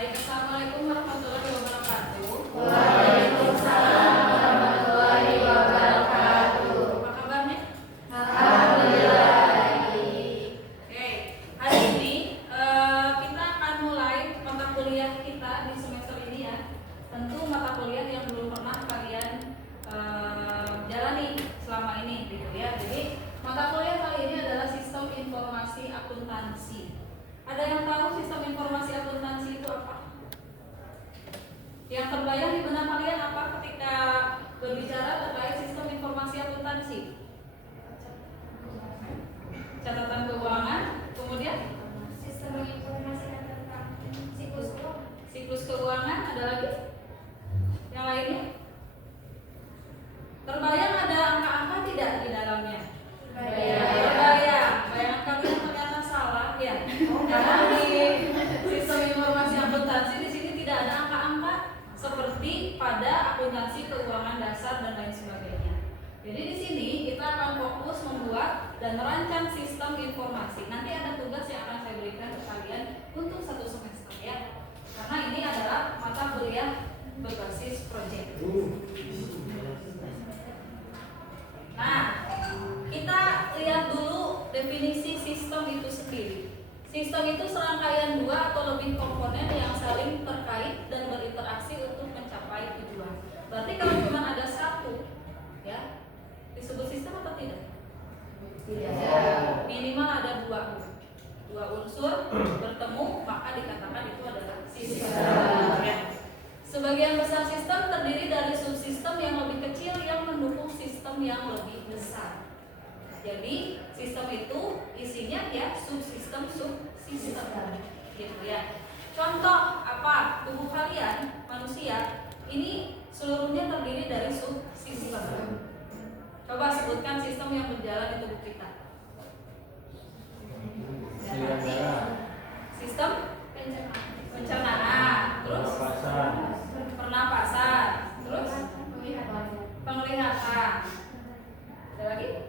Baik, assalamualaikum warahmatullahi wabarakatuh. Waalaikumsalam warahmatullahi wabarakatuh. Apa kabarnya? Alhamdulillah baik. Oke, hari ini kita akan mulai mata kuliah kita di semester ini ya. Tentu mata kuliah yang belum pernah kalian jalani selama ini gitu ya. Jadi mata kuliah kali ini adalah sistem informasi akuntansi. Ada yang tahu sistem informasi akuntansi itu apa? Yang terbayang di benak kalian apa ketika berbicara terkait sistem informasi akuntansi? Catatan keuangan, kemudian Sistem informasi tentang siklus keuangan, ada lagi? Yang lainnya? Terbayang ada angka-angka tidak di dalamnya? Terbayang. Bayangan kalian ternyata salah ya. Karena di sistem informasi akuntansi di sini tidak ada angka-angka seperti pada akuntansi keuangan dasar dan lain sebagainya. Jadi di sini kita akan fokus membuat dan merancang sistem informasi. Nanti ada tugas yang akan saya berikan ke kalian untuk 1 semester ya. Karena ini adalah mata kuliah berbasis proyek. Nah, kita lihat dulu definisi sistem itu sendiri. Sistem itu serangkaian 2 atau lebih komponen yang saling terkait dan berinteraksi untuk mencapai tujuan. Berarti kalau cuma ada 1, ya, disebut sistem atau tidak? Tidak. Minimal ada 2 unsur bertemu, maka dikatakan itu adalah sistem. Ya. Sebagian besar sistem terdiri dari subsistem yang lebih kecil yang mendukung sistem yang lebih besar. Jadi sistem itu isinya ya subsistem gitu ya. Contoh apa? Tubuh kalian manusia ini seluruhnya terdiri dari subsistem. Coba sebutkan sistem yang berjalan di tubuh kita. Sistem pencernaan, terus pernapasan, terus penglihatan. Ada lagi?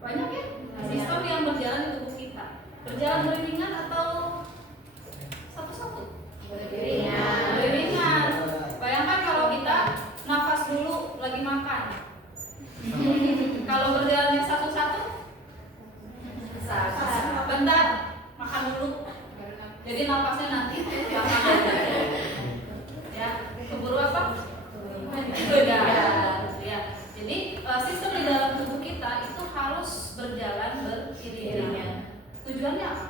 Banyak ya? Sistem yang berjalan di tubuh kita. Berjalan beriringan atau satu-satu? Beriringan. Bayangkan kalau kita nafas dulu lagi makan. Kalau berjalannya satu-satu? Bentar, makan dulu. Jadi nafasnya nanti belakangan. Ya, keburu apa? Beda. Ya. Jadi sistem di dalam tubuh kita itu harus berjalan beriringan. Tujuannya apa?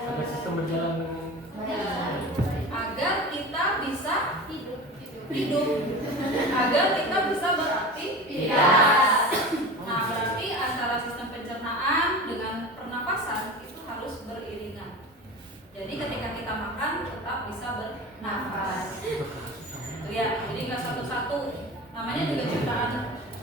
Agar sistem berjalan Agar kita bisa hidup. Agar kita bisa beraktivitas. Nah, berarti antara sistem pencernaan dengan pernapasan itu harus beriringan. Jadi ketika kita makan tetap bisa bernafas. Ya, jadi nggak satu-satu. Namanya juga ciptaan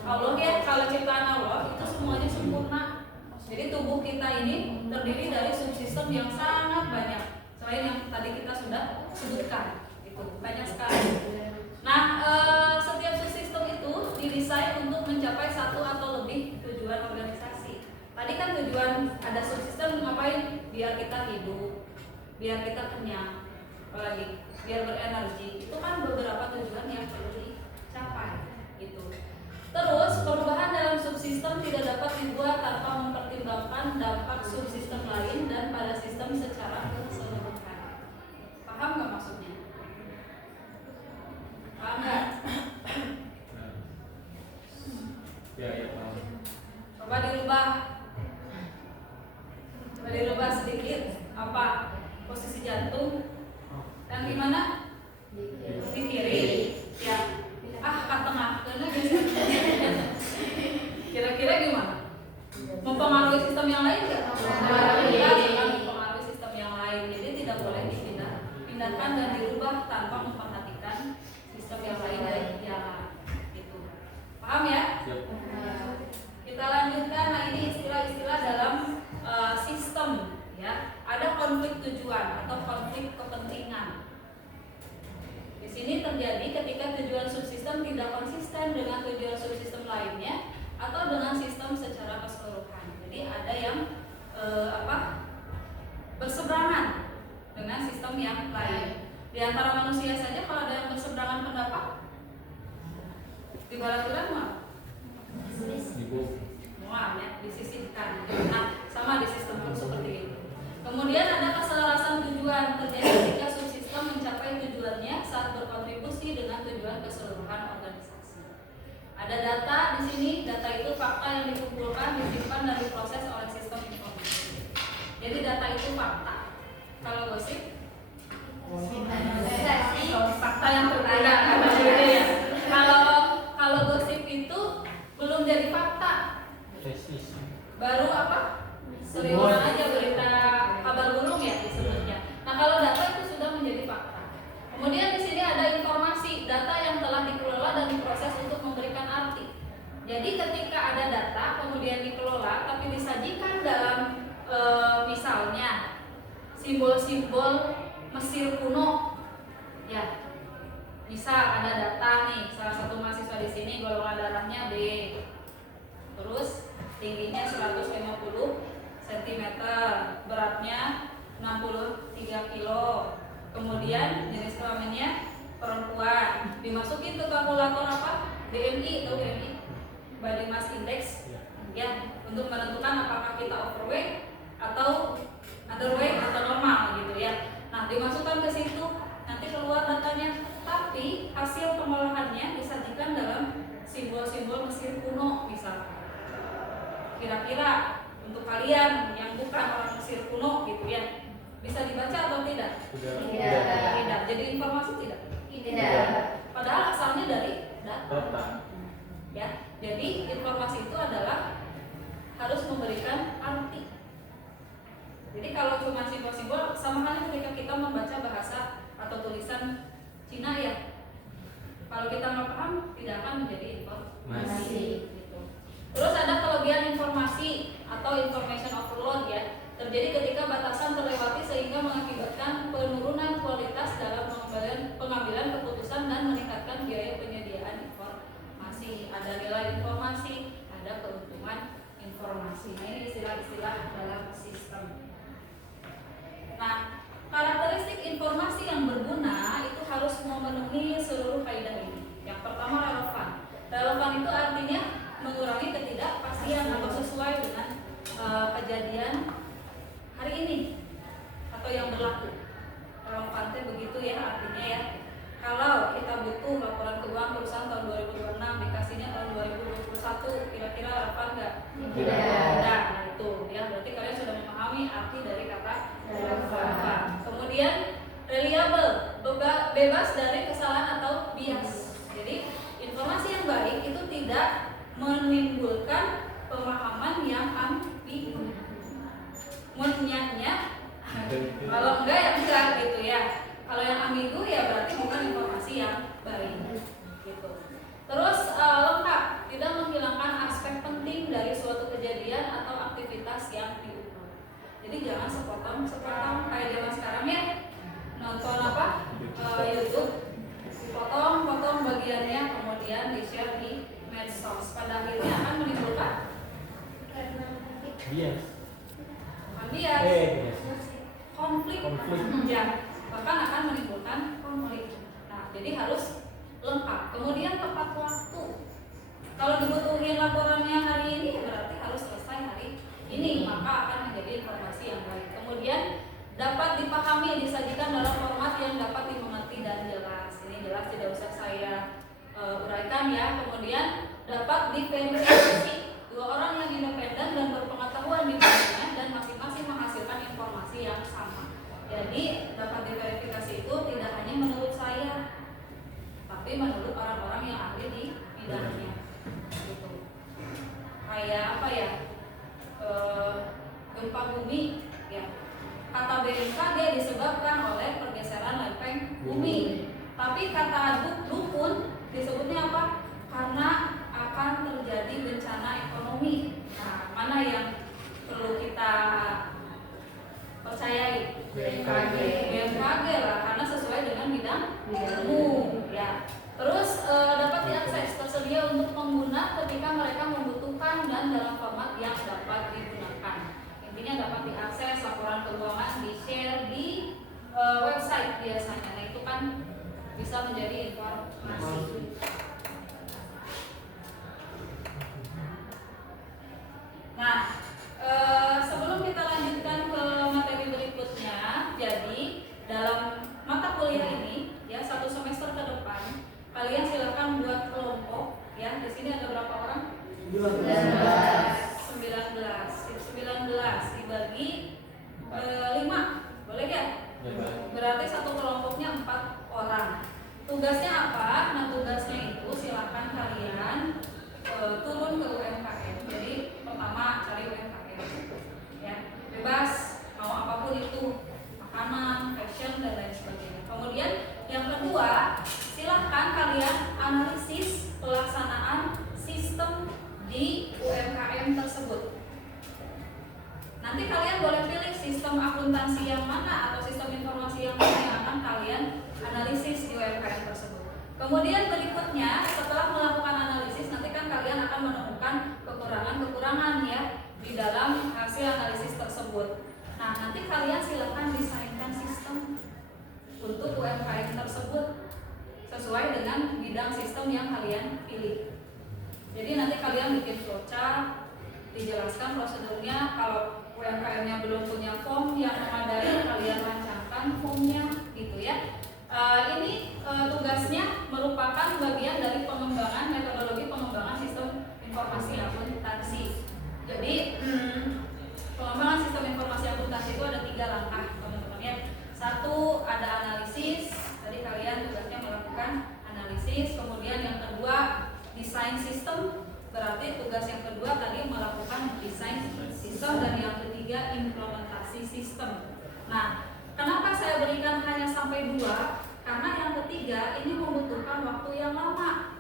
Allah ya. Kalau ciptaan Allah itu semuanya sempurna. Jadi tubuh kita ini terdiri dari subsistem yang sangat banyak. Selain yang tadi kita sudah sebutkan, itu banyak sekali. Nah, setiap subsistem itu didesain untuk mencapai 1 atau lebih tujuan organisasi. Tadi kan tujuan ada subsistem ngapain? Biar kita hidup, biar kita kenyang, apalagi biar berenergi. Itu kan beberapa tujuan yang perlu dicapai gitu. Terus perubahan dalam subsistem tidak dapat dibuat tanpa mempertimbangkan dampak subsistem lain dan pada sistem secara keseluruhan. Paham nggak maksudnya? Paham nggak? ya paham. Coba dirubah sedikit. Apa? Posisi jantung yang di mana? Di kiri. Ya. Ke tengah. Kira-kira gimana? Mempengaruhi sistem yang lain nggak? Mempengaruhi sistem yang lain. Jadi tidak boleh dipindahkan dan dirubah tanpa memperhatikan sistem yang lain dan jalan. Gitu. Paham ya? Siap. Kita lanjutkan. Nah, ini istilah-istilah dalam sistem. Ya, ada konflik tujuan atau konflik kepentingan. Di sini terjadi ketika tujuan subsistem tidak konsisten dengan tujuan subsistem lainnya atau dengan sistem secara keseluruhan. Jadi ada yang berseberangan sistem yang lain. Di antara manusia saja kalau ada yang berseberangan pendapat, di balaturan mah mual ya, disisihkan. Nah, sama di sistem seperti itu. Kemudian ada keselarasan tujuan terjadi ketika subsistem mencapai tujuannya saat berkontribusi dengan tujuan keseluruhan organisasi. Ada data di sini, data itu fakta yang dikumpulkan, disimpan dan diproses oleh sistem informasi. Jadi data itu fakta. Kalau gosip, fakta yang berbeda. Ya. Kalau gosip itu belum jadi fakta. Baru apa? Seliweran aja berita kabar burung ya disebutnya. Nah kalau data itu sudah menjadi fakta. Kemudian di sini ada informasi, data yang telah dikelola dan diproses untuk memberikan arti. Jadi ketika ada data kemudian dikelola tapi disajikan dalam misalnya simbol-simbol Mesir kuno, ya. Misal ada data nih, salah satu mahasiswa di sini golongan darahnya B, terus tingginya 150 cm, beratnya 63 kilo. Kemudian jenis kelaminnya perempuan. Dimasukin ke kalkulator apa? BMI atau BMI, Body Mass Index, ya, untuk menentukan apakah kita overweight atau underweight atau normal gitu ya. Nah, dimasukkan ke situ, nanti keluar datanya. Tapi hasil pengolahannya disajikan dalam simbol-simbol Mesir kuno misalnya. Kira-kira untuk kalian yang bukan orang Mesir kuno gitu ya, bisa dibaca atau tidak? Tidak. Jadi informasi tidak? Tidak. Padahal asalnya dari data. Ya, jadi informasi itu adalah harus memberikan arti. Jadi kalau cuma simbol-simbol, sama halnya ketika kita membaca bahasa atau tulisan Cina ya, kalau kita nggak paham tidak akan menjadi informasi. Gitu. Terus ada kelebihan informasi atau information overload ya, terjadi ketika batasan terlewati sehingga mengakibatkan penurunan kualitas dalam pengambilan keputusan dan meningkatkan biaya penyediaan informasi. Ada nilai informasi, ada keuntungan informasi. Nah ini istilah-istilah dalam sistem. Nah, karakteristik informasi yang berguna itu harus memenuhi seluruh kaidah ini. Yang pertama relevan. Relevan itu artinya mengurangi ketidakpastian atau sesuai dengan kejadian hari ini atau yang berlaku. Relevan itu begitu ya artinya ya. Kalau kita butuh laporan keuangan perusahaan tahun 2026 dikasihnya tahun 2021, kira-kira relevan nggak? Tidak. Nah, itu ya berarti kalian sudah memahami arti dari kata relevan. Kemudian reliable, bebas dari kesalahan atau bias. Jadi informasi yang baik itu tidak menimbulkan pemahaman yang ambigu. Munyanya, kalau enggak ya enggak gitu ya. Kalau yang ambigu ya berarti bukan informasi yang baik. Gitu. Terus lengkap, tidak menghilangkan aspek penting dari suatu kejadian atau aktivitas yang diukur. Jadi jangan sepotong kayak zaman sekarang ya, nonton apa YouTube, potong bagiannya kemudian di share di medsos. Pada akhirnya akan menimbulkan konflik. Ya, bahkan akan menimbulkan konflik. Nah, jadi harus lengkap. Kemudian tepat waktu. Kalau dibutuhin laporannya hari ini berarti harus selesai hari ini, maka akan menjadi informasi yang baik. Kemudian dapat dipahami, disajikan dalam format yang dapat dimengerti dan jelas. Ini jelas tidak usah saya uraikan ya. Kemudian dapat diverifikasi, dua orang yang independen dan berpengetahuan di bidangnya dan masing-masing menghasilkan informasi yang sama. Jadi dapat diverifikasi itu tidak hanya menurut saya, tapi menurut orang-orang yang ahli di bidangnya. Gitu. Kayak apa ya? Gempa bumi ya. Kata BMKG disebabkan oleh pergeseran lempeng bumi. Tapi kata dukun disebutnya apa? Karena akan terjadi bencana ekonomi. Nah, mana yang perlu kita percayai? BMKG lah, karena sesuai dengan bidang ilmu ya. Terus dapat diakses, tersedia untuk pengguna ketika mereka membutuhkan dan dalam format yang dapat digunakan. Intinya dapat diakses, laporan keuangan di share di website biasanya. Nah itu kan bisa menjadi informasi. Nah, sebelum kita lanjutkan ke materi berikutnya, jadi dalam mata kuliah ini, ya 1 semester ke depan, kalian silakan buat kelompok. Ya, di sini ada berapa orang? 19 dibagi 5, boleh ya? Berarti satu kelompoknya 4 orang. Tugasnya apa? Nah tugasnya itu silakan kalian turun ke UMKM. Jadi pertama cari UMKM, ya bebas mau apapun itu, makanan, fashion dan lain sebagainya. Kemudian yang kedua, silakan kalian analisis pelaksanaan sistem di UMKM tersebut. Nanti kalian boleh pilih sistem akuntansi yang mana atau sistem informasi yang mana yang akan kalian analisis di UMKM tersebut. Kemudian berikutnya, setelah melakukan analisis, nanti kan kalian akan menemukan kekurangan-kekurangan ya di dalam hasil analisis tersebut. Nah, nanti kalian silakan desainkan sistem untuk UMKM tersebut sesuai dengan bidang sistem yang kalian pilih. Jadi nanti kalian bikin flowchart, dijelaskan prosedurnya. Kalau UMKM-nya belum punya form yang memadai, kalian rancangkan formnya, gitu ya. Ini tugasnya merupakan bagian dari pengembangan metodologi pengembangan sistem informasi akuntansi. Jadi pengembangan sistem informasi akuntansi itu ada 3 langkah, teman-teman ya. 1 ada analisis, tadi kalian tugasnya melakukan analisis. Kemudian yang kedua desain sistem, berarti tugas yang kedua tadi melakukan desain sistem, dan yang ketiga implementasi sistem. Nah, kenapa saya berikan hanya sampai 2? Karena yang ketiga ini membutuhkan waktu yang lama.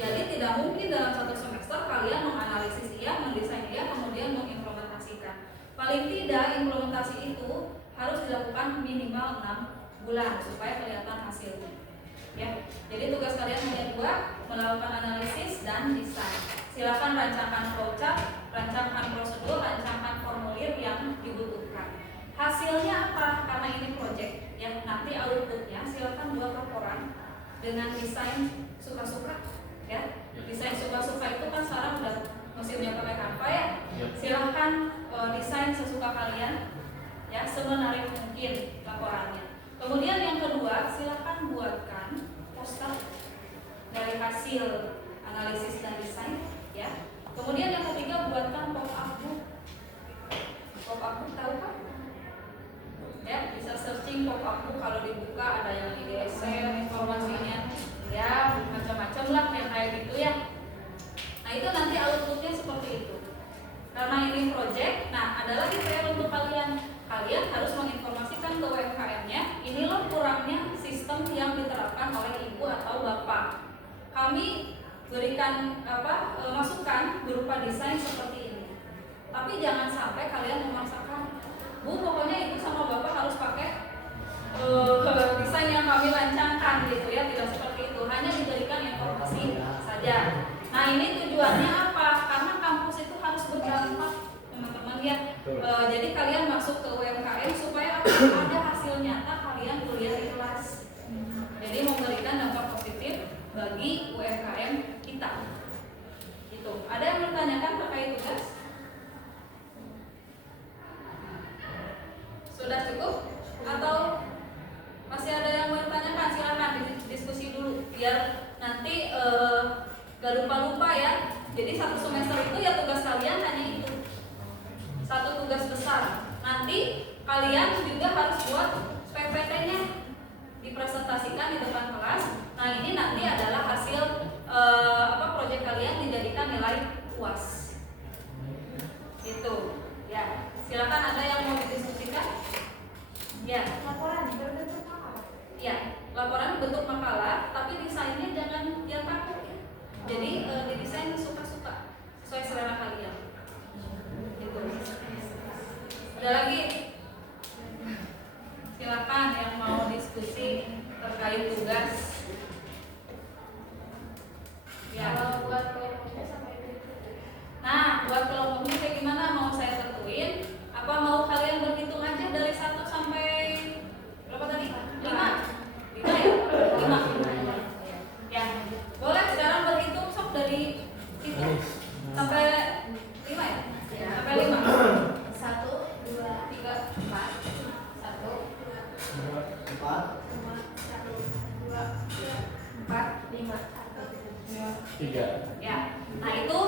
Jadi tidak mungkin dalam 1 semester kalian menganalisis ia, mendesain ia, kemudian mengimplementasikan. Paling tidak implementasi itu harus dilakukan minimal 6 bulan supaya kelihatan hasilnya. Ya, jadi tugas kalian hanya 2, melakukan analisis dan desain. Silakan rancangkan flowchart, rancangkan prosedur, rancangkan formulir yang dibutuhkan. Hasilnya apa? Karena ini project, ya nanti outputnya silakan buat laporan dengan desain suka-suka, ya. Desain suka-suka itu kan sekarang udah musimnya pakai Canva ya. Silakan desain sesuka kalian, ya semenarik mungkin laporannya. Kemudian yang kedua, silakan buatkan poster dari hasil analisis dan desain, ya. Kemudian yang ketiga, buatkan pop-up book. Pop-up book tahu kan? Ya, bisa searching pop-up book, kalau dibuka ada yang digeser informasinya, ya macam-macam lah yang kayak gitu ya. Nah itu nanti outputnya seperti itu. Karena ini project, nah ada lagi PR untuk kalian. Kalian harus menginformasikan ke UMKM-nya, ini loh kurangnya sistem yang diterapkan oleh ibu atau bapak. Kami berikan masukan berupa desain seperti ini. Tapi jangan sampai kalian memaksakan, Bu pokoknya ibu sama bapak harus pakai desain yang kami rancangkan gitu ya. Tidak seperti itu, hanya diberikan informasi saja. Nah ini tujuannya apa? Karena kampus itu harus berdampak, teman-teman ya. Jadi kalian masuk ke UMKM supaya ada hasil nyata kalian kuliah ikhlas. Jadi memberikan dampak positif bagi UMKM kita. Itu. Ada yang bertanyakan terkait tugas? Sudah cukup? Atau masih ada yang mau ditanyakan? Silakan diskusi dulu biar nanti gak lupa-lupa ya. Jadi 1 semester itu ya tugas kalian hanya itu, 1 tugas besar. Nanti kalian juga harus buat PPT-nya, dipresentasikan di depan kelas. Nah ini nanti adalah hasil proyek kalian dijadikan nilai UAS. Gitu ya. Silakan ada yang mau didiskusikan? Ya. Laporan berbentuk apa? Ya, laporan bentuk makalah, tapi desainnya jangan yang kaku ya. Jadi didesain suka-suka sesuai selera kalian. Gitu. Ada lagi? Silakan yang mau diskusi terkait tugas. Ya. Kalau buat kelompoknya sampai berikut. Nah, buat kelompoknya kayak gimana? Mau saya tentuin? Apa mau kalian berhitung aja dari 1 sampai berapa tadi? 5? 3. Ya, nah itu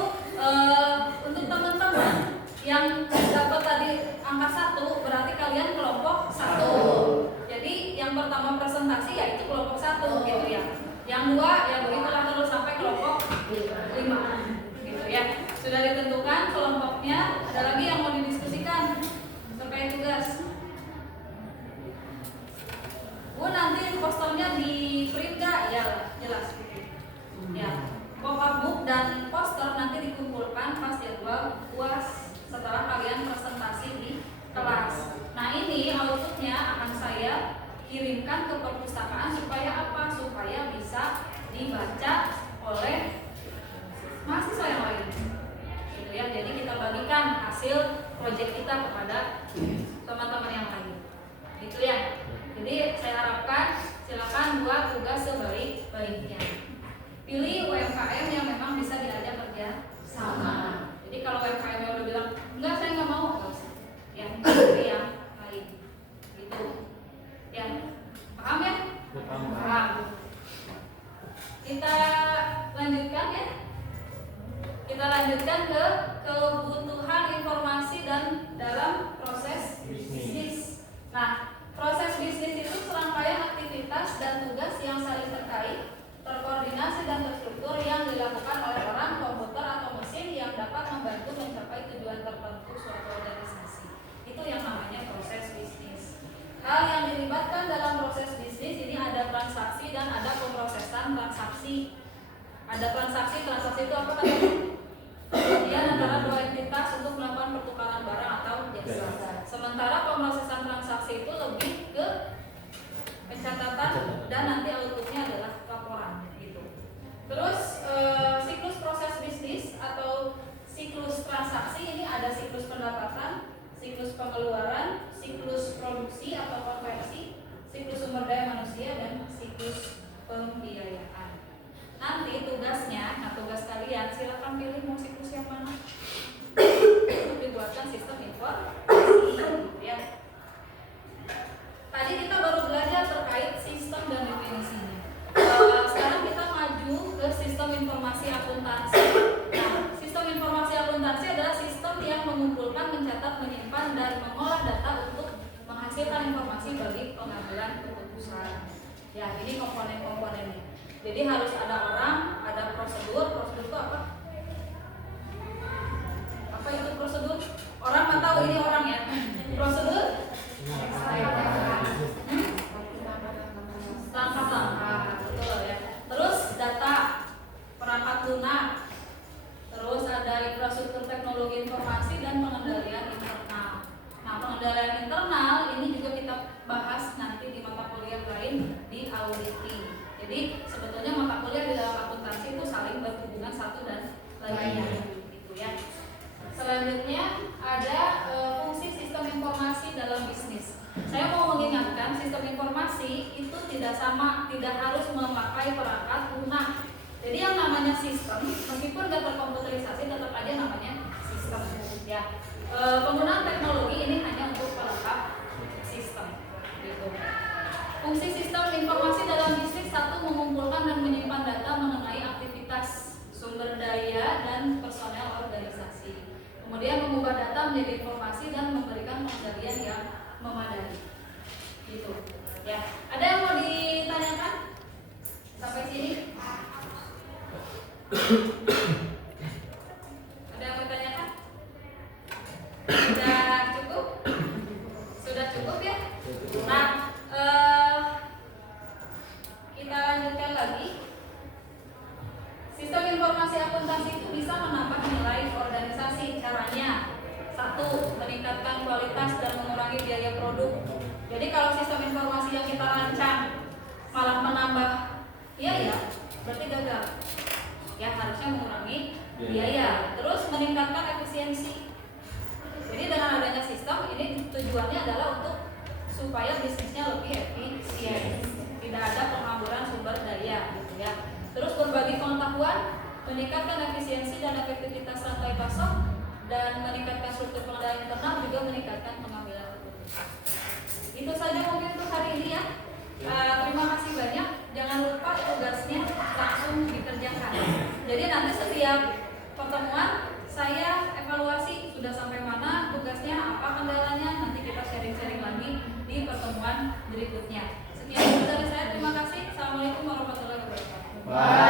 untuk teman-teman yang dapat tadi angka 1 berarti kalian kelompok 1. Jadi yang pertama presentasi yaitu kelompok 1 gitu ya. Yang 2 ya begitulah terus sampai kelompok 5 gitu ya. Sudah ditentukan kelompoknya. Ada lagi yang mau didiskusikan terkait tugas? Bu, nanti posternya di print gak? Ya jelas gitu. Ya, pop-up book dan poster nanti dikumpulkan pas jadwal UAS setelah kalian presentasi di kelas. Nah ini outputnya akan saya kirimkan ke perpustakaan supaya apa? Supaya bisa dibaca oleh mahasiswa yang lain. Gitu ya. Jadi kita bagikan hasil proyek kita kepada teman-teman yang lain. Gitu ya. Jadi saya harapkan silakan buat tugas sebaik-baiknya. Pilih UMKM yang memang bisa diajak kerja sama. Jadi kalau UMKM yang udah bilang enggak saya nggak mau, nggak usah. Ya, pilih yang lain. Gitu. Ya, paham ya? Paham. Kita lanjutkan ya. Kita lanjutkan ke kebutuhan informasi dan dalam proses bisnis. Nah, proses bisnis itu serangkaian aktivitas dan tugas yang saling terkait, terkoordinasi dan terstruktur yang dilakukan oleh orang, komputer atau mesin yang dapat membantu mencapai tujuan tertentu suatu organisasi. Itu yang namanya proses bisnis. Hal yang dilibatkan dalam proses bisnis ini ada transaksi dan ada pemrosesan transaksi. Ada transaksi itu apa kan? Kemudian antara dua entitas untuk melakukan pertukaran barang atau jasa. Sementara pemrosesan transaksi itu lebih ke pencatatan dan nanti outputnya adalah laporan gitu. Terus siklus proses bisnis atau siklus transaksi ini ada siklus pendapatan, siklus pengeluaran, siklus produksi atau konversi, siklus sumber daya manusia dan siklus pembiayaan. Nanti tugasnya, tugas kalian silakan pilih mau siklus yang mana. Untuk dibuatkan sistem informasi ya. Tadi kita baru belajar terkait sistem dan definisinya. Sekarang kita maju ke sistem informasi akuntansi. Nah, sistem informasi akuntansi adalah sistem yang mengumpulkan, mencatat, menyimpan, dan mengolah data untuk menghasilkan informasi bagi pengambilan keputusan. Ya, ini komponen-komponennya. Jadi harus ada orang, ada prosedur. Prosedur itu apa? Apa itu prosedur? Orang nggak tahu ini orang ya. Prosedur? Langkah-langkah, betul ya. Terus data, perangkat lunak. Terus ada infrastruktur teknologi informasi dan pengendalian internal. Nah, pengendalian internal ini juga kita bahas nanti di mata kuliah lain di auditing. Jadi sebetulnya mata kuliah di dalam akuntansi itu saling berhubungan satu dan lainnya, gitu ya. Selanjutnya ada fungsi sistem informasi dalam bisnis. Saya mau mengingatkan sistem informasi itu tidak harus memakai perangkat lunak. Jadi yang namanya sistem, meskipun tidak terkomputerisasi, tetap aja namanya sistem. Ya, penggunaan teknologi ini hanya untuk pelengkap sistem. Gitu. Fungsi sistem informasi dalam bisnis: 1. Mengumpulkan dan menyimpan data mengenai aktivitas, sumber daya, dan personel organisasi. Kemudian mengubah data menjadi informasi dan memberikan pengendalian yang memadai. Gitu. Ya, ada yang mau ditanyakan sampai sini? Ada yang mau ditanyakan? Sudah cukup? Sudah cukup ya? Nah, kita lanjutkan lagi. Sistem informasi akuntansi itu bisa menambah nilai organisasi. Caranya: 1. Meningkatkan kualitas dan mengurangi biaya produk. Jadi kalau sistem informasi yang kita rancang malah menambah biaya, berarti gagal. Ya, harusnya mengurangi biaya. Terus meningkatkan efisiensi. Jadi dengan adanya sistem ini tujuannya adalah untuk supaya bisnisnya lebih efisien, tidak ada penghamburan sumber daya, gitu ya. Terus berbagi pengetahuan, meningkatkan efisiensi dan efektivitas rantai pasok, dan meningkatkan struktur pengendalian internal, juga meningkatkan pengambilan keputusan. Itu saja mungkin untuk hari ini ya. Terima kasih banyak. Jangan lupa tugasnya langsung dikerjakan. Jadi nanti setiap pertemuan saya evaluasi sudah sampai mana tugasnya, apa kendalanya, nanti kita sharing-sharing lagi di pertemuan berikutnya. Sekian dari saya, terima kasih. Assalamualaikum warahmatullahi wabarakatuh.